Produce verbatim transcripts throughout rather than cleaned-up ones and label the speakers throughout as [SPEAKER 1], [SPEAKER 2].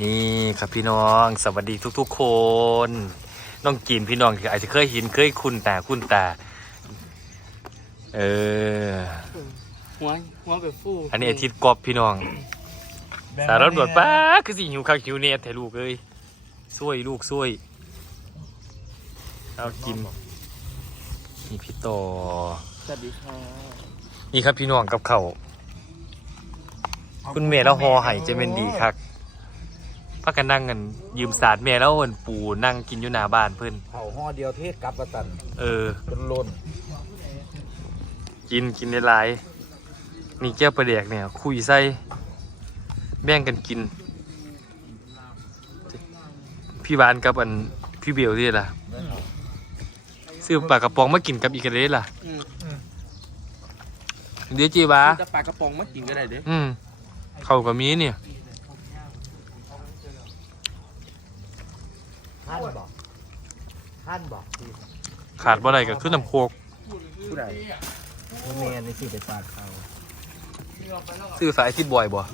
[SPEAKER 1] นี่ครับพี่น้องสวัสดีทุกๆคนน้องกินพี่น้องที่อาจจะเคยเห็นเคยคุ้นตาคุ้นตาเออ
[SPEAKER 2] หัวหัวแบบฟู
[SPEAKER 1] อันนี้อาทิตย์กอบพี่น้องสารรถบดป้าคือสิหิวข้าวหิวเนตแต่ลูกเอ้ยช่วยลูกช่วยเอากินนี่พี่ต่อ
[SPEAKER 2] สวัสดีค่ะ
[SPEAKER 1] นี่ครับพี่น้องกับเขาคุณเมย์แล้วฮอไห่จะเป็นดีครับพักกันนั่งกันยืมศาสตร์แม่แล้วเอินปู่นั่งกินอยู่หน้าบ้านเพื่อน
[SPEAKER 3] เผาห่อเดียวเทศกับประตัน
[SPEAKER 1] เออ
[SPEAKER 3] จนล้น
[SPEAKER 1] กินกินในหลายนี่แก้วปลาแดกเนี่ยคุยไส้แบ่งกันกินพี่บานกับอันพี่เบลที่ล่ะซื้อปลากระป๋องมากินกับอีกกระเด็ดล่ะเดี๋ยวจีบ้า
[SPEAKER 2] จะปลากระป๋องมากินก็ได้เด้
[SPEAKER 1] อืมเขากับมีเนี่ย
[SPEAKER 3] ท่านบอกท่านบอก
[SPEAKER 1] ขาดบ่ได้ก็คือน้ำโคก
[SPEAKER 3] ผู้ใดผู้แม่ในที่ไปปาดเขา
[SPEAKER 1] ซื้อสายทิดบ่อยบ่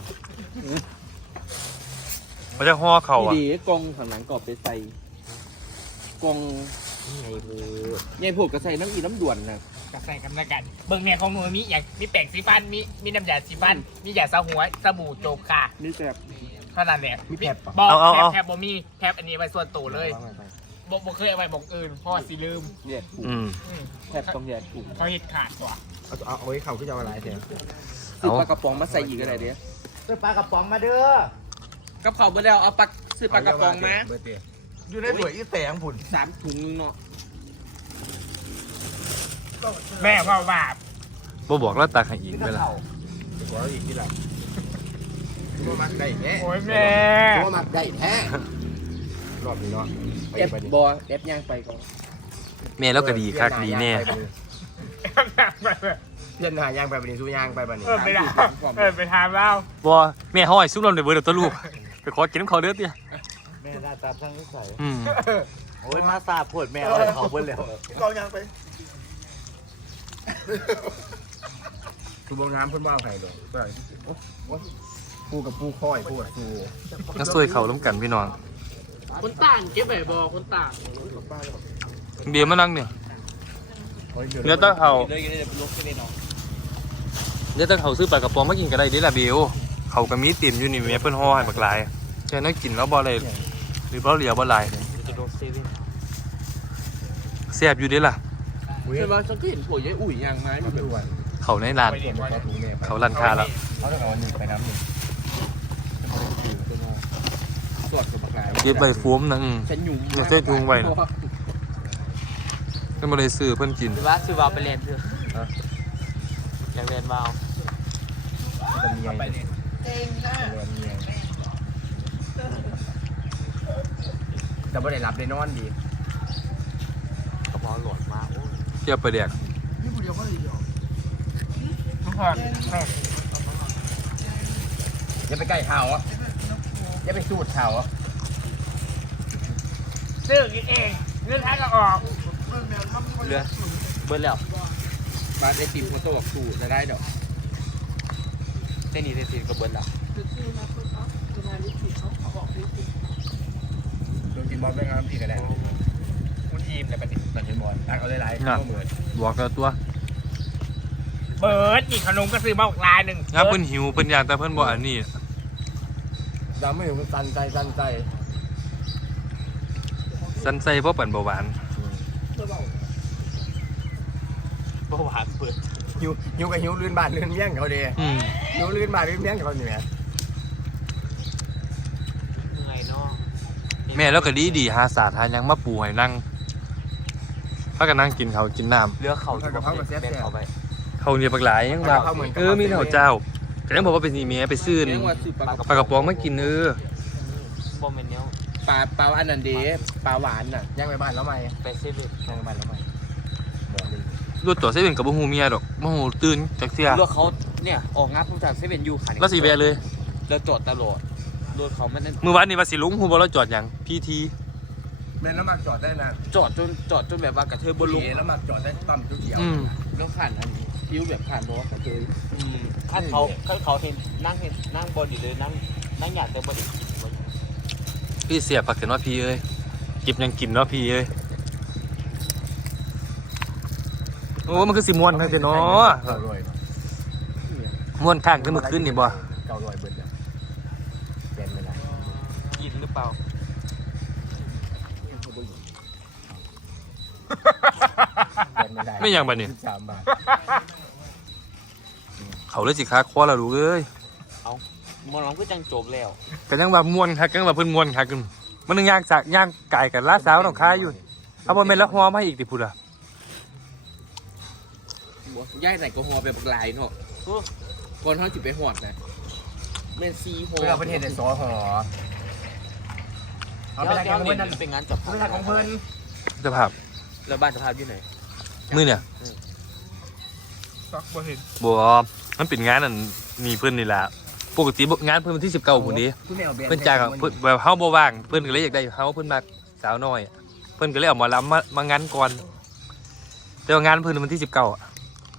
[SPEAKER 1] เขาจะห่อเข่าอ่ะ
[SPEAKER 2] ดีกองถังหนังกรอบไปใส่กอง
[SPEAKER 3] ไงพูด
[SPEAKER 2] ไงพูดก็ใส่น้ำอีน้ำด่วนนะ
[SPEAKER 4] กับใส่กันแล้วกันเบิ่งเนี่ยของหนูมีอย่างมีแป้งสีฟันมีมีน้ำยาสีฟันมียาสระหัวสบู่โจบค่ะ
[SPEAKER 2] นี่แซ่บ
[SPEAKER 4] เท่านั้นแหละ
[SPEAKER 3] มีแผลบ
[SPEAKER 4] บอกแผลบแผลบบ่มีแผลบอันนี้ไว้ส่วนตัวเลยบอกบอกเคยเอาไว้บอกอื่นเพราะสิลืม
[SPEAKER 2] เนี่ยถูกแทบต้องแยกถูก
[SPEAKER 4] เขาเห็ดขาดกว่า
[SPEAKER 3] เอาเอาไว้เข่าขึ้นจะเอาอะไรเถอะ
[SPEAKER 2] ซื้อปลากระป๋องมาใส่อีกก็ได้เด้
[SPEAKER 3] ซื้อปลากระป๋องมาเด้อ
[SPEAKER 2] กับเขาไปแล้วเอาปลาซื้อปลากระป๋องมา
[SPEAKER 3] อยู่ในถ้วยอีแสงผุน
[SPEAKER 2] สามถุงนึงเนาะ
[SPEAKER 4] แม่ว่าบาป
[SPEAKER 1] บ่บอกแล้วตักให้อีกไปละ
[SPEAKER 3] บอกอีกทีหลังตัวมักได้แท้
[SPEAKER 4] โอ้ยแม่
[SPEAKER 3] ตัวมักได้แท้รอบนี้เนาะ
[SPEAKER 2] เอฟบอเอฟย่างไปก่อน
[SPEAKER 1] แม่แล้วก็ดีคักดีแน่
[SPEAKER 3] เพื่อนหาย่างไปบันนี้สู้ย่างไปบันนี้
[SPEAKER 4] เออไปด่าเออไปทำแล้ว
[SPEAKER 1] บ่แม่ห้อยซุปเราในเบอร์เดี๋ยวตัวลูกไปขอกินน้ำเขาเด้อเตี้ย
[SPEAKER 3] แม่ได้ตามทั้งนิสัย
[SPEAKER 1] อืม
[SPEAKER 3] โอ้ยมาซาปวดแม่เอาเขาเบิ้ลแล้วกองย่างไปคือบ่น้ำเพิ่นว่าไผดอกใช่ปูกับปูค่อยปูกับปู
[SPEAKER 1] ก็ช่วยเขาล้มกันพี่น้อง
[SPEAKER 4] คนต่างเก็บแบบบอคนต่าง
[SPEAKER 1] เบียร์มานั่งเนี่ยเนื้อตะเขาเนื้อตะเขาซื้อปลากระป๋องมากินกันได้ดิล่ะเบลเขาก็มีติ่มอยู่นี่แม่เพิ่นห่อให้บักหลายแค่นั้นกินแล้วบ่อะไรหรือบ่เหลียวบ่หลายแซ่บอยู่ดิล่ะ
[SPEAKER 2] ใช่ไหมฉันก็เห็นผัวยายอุ่ยย่างไม้มาด้วย
[SPEAKER 1] เขาในร้านเขาร้านค้าแล้ว
[SPEAKER 3] เขาต้องเอาหนึ่งไปน้ำหนึ่ง
[SPEAKER 2] สดกับปลากราย
[SPEAKER 1] เก็บใบฟุ้มนะอืม
[SPEAKER 2] ฉันยุ่ง
[SPEAKER 1] เส้นยุ่งไว้นะก็มาเลยซื้อเพิ่นกิน
[SPEAKER 4] ซื้อว่าซื้อวาวไปเรียนเถอะอยากเรียนวาว
[SPEAKER 3] จะมีอะไรจะไม่ได้รับได้นอนดี
[SPEAKER 4] กระเพาะหลวดมา
[SPEAKER 1] เทียบไปเด็ก
[SPEAKER 3] อย่าไปใกล้เท้าอ่ะอย่าไปสูดเท้าอ่ะ
[SPEAKER 4] ซื้อกินเองเรื่องท้ายก็ออก
[SPEAKER 2] เรือเบิ้ลแล้วบาสไอติมเขาตัวสูตรจะได้ดอกเส้นนี้เส้นตีนก็เบิ้ลแล้ว
[SPEAKER 3] ดูกินบอลได้ครับพี่ก็ได้คุณทีมแต่เป็นตัดกินบอลตั้งเอาได้หลาย
[SPEAKER 1] น่ะบอกแล้วตัว
[SPEAKER 4] เบิร์ดอีกขนมก็ซื้อมาอีกลายหนึ่ง
[SPEAKER 1] งั้นเพิ่นหิวเพิ่นอยากแต่เพิ่นบอกอันนี้
[SPEAKER 3] ดำไม่ถึงมันตันใจตันใจ
[SPEAKER 1] สันใจเพราะปั่นเบาหวาน
[SPEAKER 4] เบาหวานเปิด
[SPEAKER 3] หิวหิวกับหิวลื่นบาดลื่นเมี่ยงเขาดีหิวลื่นบาดลื่นเมี่ยงเขาเนี่ย
[SPEAKER 4] เหนื่อยเนาะ
[SPEAKER 1] แม่แล้วก็ดีดีหาศาสตร์หายังมาปูให้นั่งพากันนั่งกินเขากินน้ำ
[SPEAKER 4] เลือกเขา
[SPEAKER 3] กับเขากับเสียเขาไป
[SPEAKER 1] เขาเนี่ยปลาไหลยังว่าเออมีเถาเจ้าแต่ยังบอกว่าเป็นสีเมียไปซื้อปลากระป๋องไม่กินเออ
[SPEAKER 4] โมเมนต์เนี้ย
[SPEAKER 2] ปลาปลาอันนั้นดีปลาหวานน่ะ
[SPEAKER 3] ย่างไปบ้านแล้วไหม
[SPEAKER 4] ไปเซเว่น
[SPEAKER 3] ย่างไปบ้านแล้วไหม
[SPEAKER 1] รถตัวเซเว่นกับบ่ฮูเมียดอกบ่ฮูตื่นจักเสีย
[SPEAKER 2] รถเขาเนี่ยออกงานพุ่งจากเซเว่นยูขัน
[SPEAKER 1] แล้วสีแวเลย
[SPEAKER 2] แล้วจอดตลอดรถเขาไม่ได้
[SPEAKER 1] เมื่อวานนี้ว่าสิลุงฮูบ่แล้วจอดหยังพีที
[SPEAKER 3] แม่แล้วมาจอดได้นะ
[SPEAKER 2] จอดจนจอดจนแบบว่ากระเทยบนลุก
[SPEAKER 3] แล้วมาจอดได้ปั๊มทุกเดียว
[SPEAKER 2] แล้วผ่านอันนี้คิ้วแบบผ่านบอกว่ากระเทยถ้าเขาถ้าเขาเห็นนั่งเห็นนั่งบนอยู่เลยนั่งนั่งอยากจะบริกินบ่
[SPEAKER 1] พี่เสียบผักเถอะเนาะพี่เอ้ยกิบยังกินเนาะพี่เอ้ยโอ้มันคือสิม่วนนะเจ้าเนาะ
[SPEAKER 3] เก้าร้อยเนาะ
[SPEAKER 1] ม่วนข้างขึ้นมาขึ้นนี่บ่
[SPEAKER 3] เก้าร้อยเบิดแล้วเป็นไม่ได้
[SPEAKER 2] กินหรือเปล่า
[SPEAKER 3] เป็นไม่ได้
[SPEAKER 1] ไม่ยังบัดนี้
[SPEAKER 3] สิบสามบาท
[SPEAKER 1] เขาเลยสิค้าคว้าละลูกเอ้ย
[SPEAKER 2] มองน้องก็จังจบแล้ว
[SPEAKER 1] ก็ยังว่าม่วนคักก็ยังว่าเพิ่นม่วนคักกันมันนึงย่างจากย่างไก่กับลาดสาวต้องค้าอยู่เอาบ่แม่นละหัวมาอีกติพุ่นล่ะ
[SPEAKER 2] ย่ายไหนก็หอไปบักลายเนาะก่อนเขาจิไปหอดนะเมนซีหอ
[SPEAKER 3] เพื่อประเทศในซอหอเอาไปทาง
[SPEAKER 2] เจ้า
[SPEAKER 3] กัน
[SPEAKER 2] เห็
[SPEAKER 3] เพื่อน นนั่น
[SPEAKER 2] เป็นงานจับ
[SPEAKER 3] เรื่องของเพื่อน
[SPEAKER 1] สภาพ
[SPEAKER 2] แล้วบ้านสภาพอยู่ไหน
[SPEAKER 1] มื้อเนี่ย
[SPEAKER 4] สักบ่เห็น
[SPEAKER 1] บ่มันเป็นงานอันนี่เพิ่นนี่ล่ะปกติงานเพิ่นวันที่สิบเก้าพุ่นเด้
[SPEAKER 3] คุณแมวเบียร์
[SPEAKER 1] เพิ่นจ้างอะเพิ่นแบบเฮาบ่ว่างเพิ่นก็เลยอยากได้เฮาเพิ่นมักสาวน้อยอะเพิ่นก็เลยเอาหมอลำมามางานก่อนแต่ว่างานเพิ่นวันที่สิบเก้าอ่ะ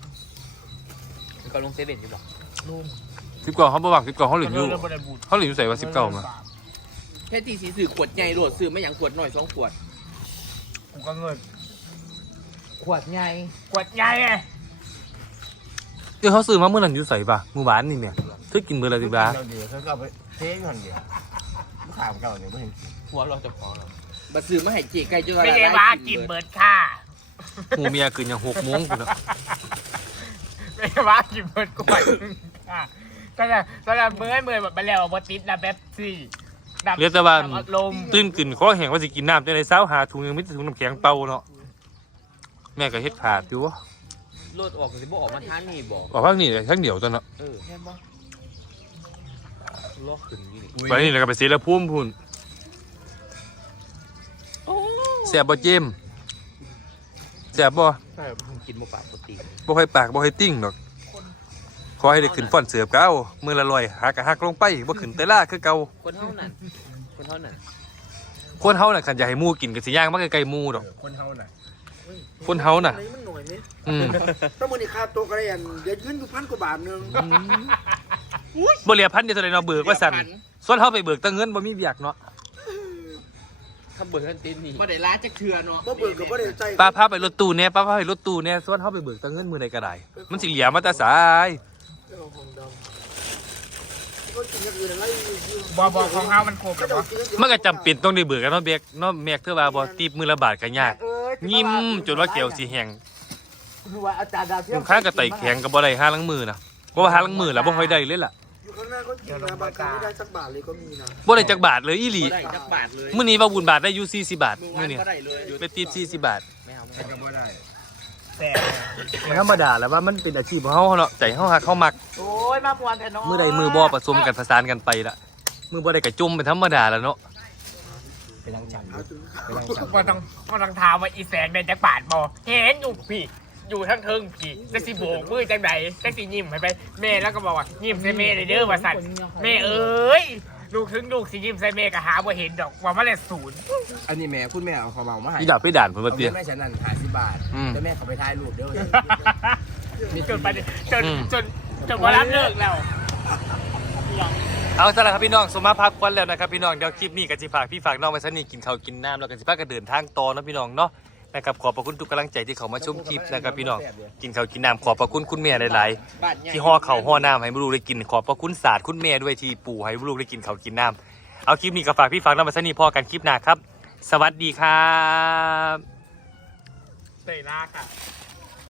[SPEAKER 2] เขาลงเซเว่นอยู่หรอ
[SPEAKER 4] ลุง
[SPEAKER 1] สิบเก้าเฮาบ่ว่างสิบเก้าเฮาหลินอยู่
[SPEAKER 4] เริ่มบ่ได้บูด
[SPEAKER 1] เฮาหลินอยู่ไสว่าสิบเก้ามา
[SPEAKER 2] แค่ตีสีสื่อขวดใหญ่โหลดซื้อไม่อย่างขวดหน่อยสองขวด
[SPEAKER 4] กูก็เงิน
[SPEAKER 2] ขวดใหญ่
[SPEAKER 4] กวดใหญ่ไง
[SPEAKER 1] เดี๋ยวเขาซื้อมามื้อนั้นอยู่ไสป่ะมื้อวานนี่แม่เธอกินมื้อละสิบาท
[SPEAKER 3] เราเดี๋ยวเขาก็เอาไปเทงหันเดียวลูกค้าของเก่าเนี่ยไม่เห็น
[SPEAKER 2] หัวเราจะพอเราบัซื้อมาให้เจ๊ไก่จ้า
[SPEAKER 4] ไม่ใช่ว่ากินเบิร์ดค่ะ
[SPEAKER 1] หมู่เมียขึ้นอย่างหกโมงพุ่นน่ะ
[SPEAKER 4] ไม่ใช่ว่ากินเบิร์ดกวดค่ะก็จะก็จะเมื่อยเมื่อยแบบไปแล้วบอติดนะแบบสี่
[SPEAKER 1] เรียกแต่ว่า
[SPEAKER 4] ลม
[SPEAKER 1] ตื่นขึ้นคอแห้งว่าสิกินน้ำจังได๋เช้าหาถุงยังมีแต่ถุงน้ำแข็งเป่าเนาะแม่ก็เฮ็ดขาดอยู่วะ
[SPEAKER 2] โหลดออกสิบ่ออกมาท่านนี่บอก
[SPEAKER 1] บอกว่านี่ทั้งเดียวตัวเนาะ
[SPEAKER 2] เออแค่บ่ลอกขึ้นอยู่นี่
[SPEAKER 1] ไปนี่แล้วก็ไปเสรภูมิพุ่นแซ่บบ่เจมแซ่บบ่
[SPEAKER 2] ใช่กินหมูป่าปกติ
[SPEAKER 1] บ่ค่อยปากบ่ค่อยติ้งดอกขอให้ได้ขึ้นฟ้อนเสือบเก่ามือละลอยหักก็หักลงไปบ่ขึ้นแต่ล่าคือเก่า
[SPEAKER 2] คนเท่านั้นคนเท่านั้น
[SPEAKER 1] คนเฮาน่ะคันอยากให้หมู่กินก็สิย่างมาไกลๆหมู่ดอก
[SPEAKER 3] คนเฮาน่ะ
[SPEAKER 1] คนเฮาน่ะ
[SPEAKER 5] อะไรมันหน่อยไหม
[SPEAKER 1] อืม
[SPEAKER 5] ถ้ามันนี่ค่าตัวกระยันเดี๋ยวยืนอยู่พันกว่าบาทหนึง
[SPEAKER 1] บ่เหลือพันเดียวเท่าใดเนาะเบิกว่าซั่นส่วนเฮาไปเบิกแต่เงินบ่มีเวียกเนาะ
[SPEAKER 2] ถ้าเบิร์ดตีนนี่บ่ได้ล้าจักเทือเนาะ
[SPEAKER 5] บ่เบิกกับบ่ได้ใจ
[SPEAKER 1] ป้าพาไปรถตู้แน่ป้าพาไปรถตู้แน่ส่วนเฮาไปเบิกแต่เงินมื้อใดก็ได้มันสิเหลือมาแต่สาย
[SPEAKER 5] เรื่องของดำก็กินอย่างอื่นอะไรอยู่
[SPEAKER 4] บอบอของเฮามันโคบ
[SPEAKER 5] ก็
[SPEAKER 4] แล้ว
[SPEAKER 5] เดี๋ยว
[SPEAKER 4] บ่
[SPEAKER 5] กินอย่างอื่น
[SPEAKER 1] มันก็จำเป็นต้องได้เบิกกันเนาะเบกเนาะแมกเทื่อว่าบ่ตีบมื้อละบาทก็ยาก
[SPEAKER 5] เอ้ย
[SPEAKER 1] ยิ้มจนว่าแก้วสิแห้ง
[SPEAKER 5] คือว่าอาจารย์ดาวเทีย
[SPEAKER 1] ลูกค้าก็ไต่แข็งก็บ่ได้หาลังมือนะเพราะว่าหาลังมือแล้วบ่ค่อยได้เลยล่ะ
[SPEAKER 5] อยู่ข้างหน้าก็กินนะบางครั้งไม่ได้สักบาทเลยก็มีนะ
[SPEAKER 1] บ่ได้จักบาทเลยอีหลี
[SPEAKER 2] บ่ได้จักบาทเลย
[SPEAKER 1] มื้อนี้ว่าบุญบาทได้อยู่สี่สิบบาท
[SPEAKER 2] มื้
[SPEAKER 1] มื้
[SPEAKER 2] อ
[SPEAKER 1] อ
[SPEAKER 2] นี้
[SPEAKER 1] นี้
[SPEAKER 2] บ่ได้เลย
[SPEAKER 1] ไปตีบสี่สิบบาท
[SPEAKER 2] ไม่เอาไม่
[SPEAKER 3] แต่
[SPEAKER 2] เอา
[SPEAKER 3] ก็บ่ได้
[SPEAKER 4] แต่
[SPEAKER 1] มันธรรมดาแล้วว่ามันเป็นอาชีพของเฮาเนาะใจเฮาฮักเฮามัก
[SPEAKER 4] โอ้ยมามวนแต่น้อง
[SPEAKER 1] มื้อใดมือบ่ผสมกันประสานกันไปละมื้อบ่ได้ก็จุ่มเป็นธรรมดาแล้วเนาะ
[SPEAKER 3] ไปนั่งฉัน
[SPEAKER 5] เอาถึง
[SPEAKER 3] ไปนั่งฉัน
[SPEAKER 4] บ่ต้องบ่ต้องถามว่าอีแสงเป็นจักบาทบ่เห็นอยู่พี่อยู่ทั้งเทิงพี่จักสิโบกมือจังไดจักสิยิ้มให้ไปแม่แล้วก็บอกว่ายิ้มใส่แม่เลยเด้อว่าสั่นแม่เอ้ยลูกถึงลูกสิยิ้มใส่แม่ก็หาบ่เห็นดอกว่ามันแหละศูนย์
[SPEAKER 3] อันนี้แม่คุณแม่เอาข้าวเมามาให้
[SPEAKER 1] อีดาบไปด่านเพิ่น
[SPEAKER 3] เอา
[SPEAKER 1] ว่าเตี้ย
[SPEAKER 3] แม่ฉันนั่นห้าสิบบาท
[SPEAKER 1] อืม
[SPEAKER 3] แล้วแม่เขาไปถ่ายรูปเด้อ
[SPEAKER 4] จนไปจน
[SPEAKER 1] อืม
[SPEAKER 4] จนจนบ่รับเลิกแล้ว
[SPEAKER 1] เอาซะละครับพี่น้องสมมาพักควันแล้วนะครับพี่น้องเดี๋ยวคลิปนี้ก็สิฝากพี่ฝากน้องไว้ซะนี่กินข้าวกินน้ำแล้วก็สิพากันเดินทางต่อเนาะพี่น้องเนาะนะครับขอบพระคุณทุกกำลังใจที่เขามาชมคลิปนะครับพี่น้องกินข้าวกินน้ำขอบพระคุณคุณแม่หลายๆ
[SPEAKER 2] บ้านใหญ่
[SPEAKER 1] ที่ห่อเขาวห่อน้ำให้ลูกได้กินขอบพระคุณศาสตร์คุณแม่ด้วยที่ปู่ให้ลูกได้กินเขาวกินน้ำเอาคลิปนี้ก็ฝากพี่ฝากน้องมาสนีพอกันคลิปหน้าครับ สวัสดีครับ
[SPEAKER 4] เตยลากอ่ะ